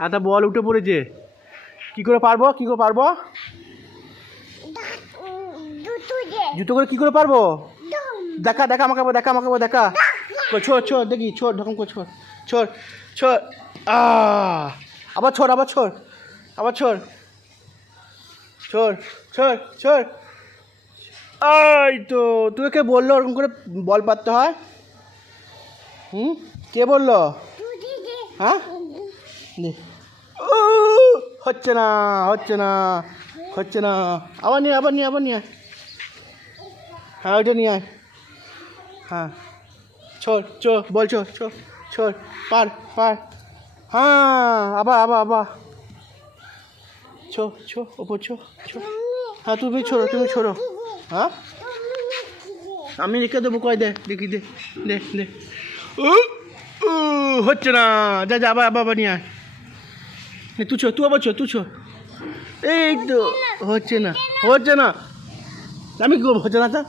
একটা বল উঠে পড়েছে। কি করে পারব? কি করে পারব? জুতো করে কি করে পারব? দেখা দেখা আমাকে দেখা আমাকে দেখা। ছোড় ছোড় দেখি ছোড় ঢকম করে ছোড় ছোড় ছোড় আহ! আবার ছোড় আবার ছোড় আবার ছোড় ছোড় ছোড় ছোড়। এই তো তোকে কে বলল ওরকম করে বল পাততে হয়? হুম? কে বলল? হ্যাঁ? হচ্ছে না হচ্ছে না হচ্ছে না। আবার নিয়ে আবার নিয়ে আবার নিয়ে। হ্যাঁ ওইটা নিয়ে আয়। হ্যাঁ। ছোর চো বল চো ছোর পার পার। হ্যাঁ আবার আবার আবার। ছো ছো ওপর ছো ছো হ্যাঁ তুমি ছোড়ো তুমি ছোড়ো। হ্যাঁ? আমি রেখে দেবো, কয় দে, দেখি, দে দে দে। হচ্ছে না। যা যা আবার আবার নিয়ে আয়। তুই ছো তুই আবার তুই ছো এই তো হচ্ছে না হচ্ছে না। আমি কি করব হচ্ছে না তা?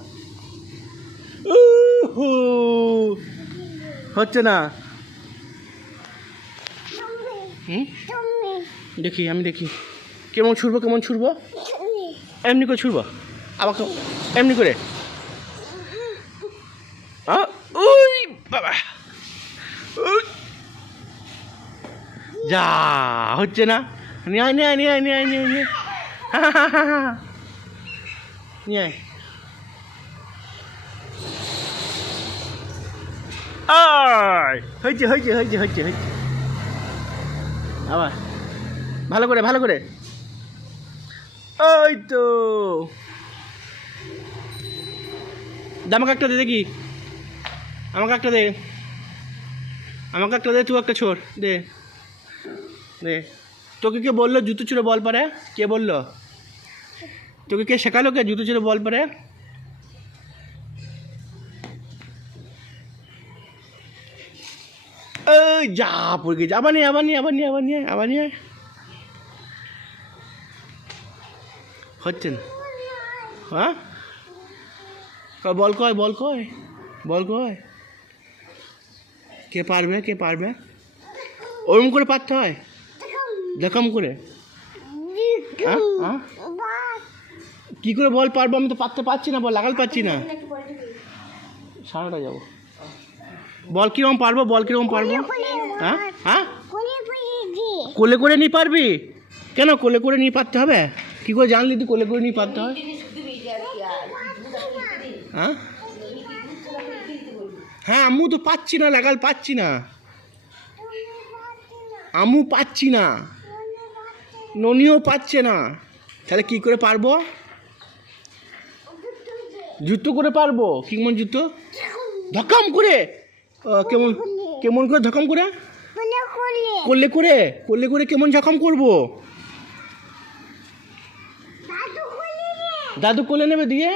হচ্ছে না। দেখি আমি দেখি। কেমন ছুড়বো কেমন ছুড়বো? এমনি করে ছুড়বো। আবার কেমন- এমনি করে। উই বাবা। যা, হচ্ছে না? নিয়ে আয় নিয়ে আয়, নিয়ে নিয়ে নিয়ে নিয়ে। নিয়ে আয়। হয়েছে হয়েছে হয়েছে হয়েছে হয়েছে। আবার। ভালো করে ভালো করে। ওই তো। আমাকে একটা দে, দেখি। আমাকে একটা দে। আমাকে একটা দে, তুই একটা দে দে। তোকে কে বলল জুতো চুড়ে বল পারে? কে বলল? তোকে কে শেখালো কে জুতো চুড়ে বল পারে? যা পড়ে গেছে। আবার নিয়ে আবার নিয়ে আবার নিয়ে আবার নিয়ে আবার নিয়ে। হচ্ছে না। হ্যাঁ? বল কয় বল কয় বল কয়। কে পারবে কে পারবে? ওরম করে পারতে হয়? দেখাম করে। হ্যাঁ? হ্যাঁ? কী করে বল পারব? আমি তো পারতে পারছি না বল লাগাল পারছি না। সারাটা যাব। বল কীরকম পারব? বল কীরকম পারব? হ্যাঁ? হ্যাঁ? কোলে করে নিয়ে পারবি? কেন কোলে করে নিয়ে পারতে হবে? কী করে জানলি তুই কোলে করে নিয়ে পারতে হয়? হ্যাঁ? হ্যাঁ আম্মু তো পাচ্ছি না লাগাল পাচ্ছি না। আম্মু পাচ্ছি না। ননিও পাচ্ছে না। তাহলে কি করে পারব? জুতো করে পারব। কি কেমন জুতো ধকাম করে। কেমন কেমন করে ধকাম করে? করলে করে। করলে করে কেমন জখম করব? দাদু কোলে নেবে দিয়ে?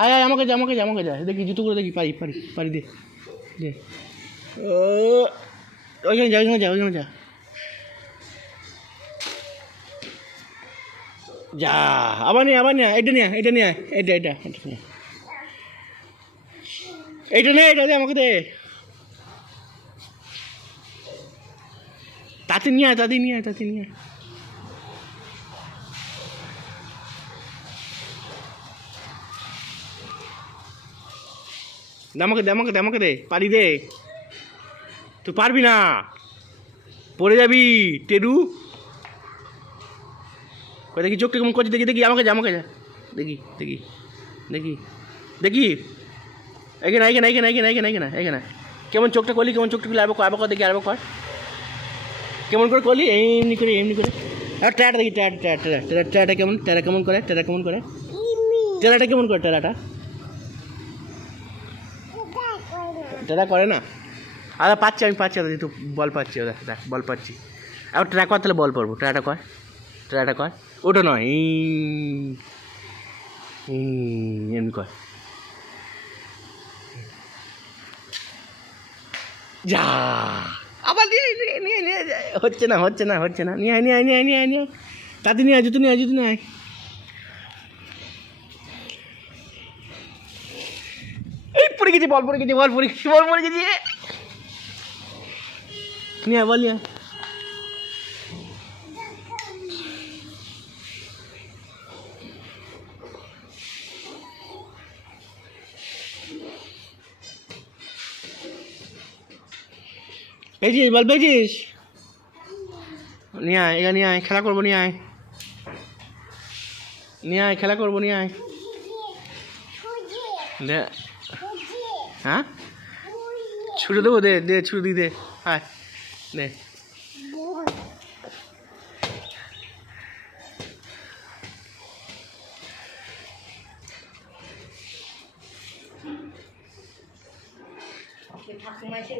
আয় আয়, আমাকে যা আমাকে যা আমাকে যা। দেখি, জুতো করে দেখি, পারি পারি পারি দে দে। ওইখানে যা ওইখানে যা ওইখানে যা। যা, আবার নিয়ে আবার নিয়ে এটা নিয়ে এটা নিয়ে এটা এটা এটা নিয়ে। এটা দে আমাকে দে। তাতে নিয়ে আয়, তাতে নিয়ে আয়, তাতে নিয়ে আয়। দে আমাকে দে আমাকে দে আমাকে দে পারি দে। তুই পারবি না। পড়ে যাবি টেডু কই, দেখি চোখটা কেমন করছে, দেখি দেখি, আমাকে যা আমাকে যা। দেখি দেখি দেখি দেখি। এখানে এখানে এখানে এখানে এখানে এখানে এখানে কেমন চোখটা করলি কেমন চোখটা করলি আরবার কর দেখি আরবার কর। কেমন করে করলি এমনি করে এমনি করে। আর ট্যাটা দেখি, ট্যাটা ট্যাটা ট্যাটা ট্যাটা কেমন ট্যাটা কেমন করে, ট্যাটা কেমন করে? টেরাটা কেমন করে টেরাটা টেরা করে না? আরে পাচ্ছি, আমি পাচ্ছি দাদি তো বল পাচ্ছি ও দেখ, বল পাচ্ছি। আবার ট্রা কর, তাহলে বল পারব ট্রাটা কর। ট্রাটা কর ওটা নয় এমনি কর যা আবার নিয়ে নিয়ে নিয়ে। হচ্ছে না হচ্ছে না হচ্ছে না। নিয়ে নিয়ে নিয়ে নিয়ে নিয়ে তাতে নিয়ে আয়, জুতো নিয়ে আয়, জুতো নিয়ে আয়। এই পড়ে গেছি, বল, পড়ে গেছি, বল, পড়ে গেছি, বল, পড়ে গেছি। নিয়ে বল, নিয়ে পেয়েছিস বল পেয়েছিস নিয়ে আয় এখানে নিয়ে আয় খেলা করব নিয়ে আয়। নিয়ে আয় খেলা করব নিয়ে আয়। দে। হ্যাঁ? ছুটে দেবো দে দে ছুটে দি দে আয় দে। ঠাকুমা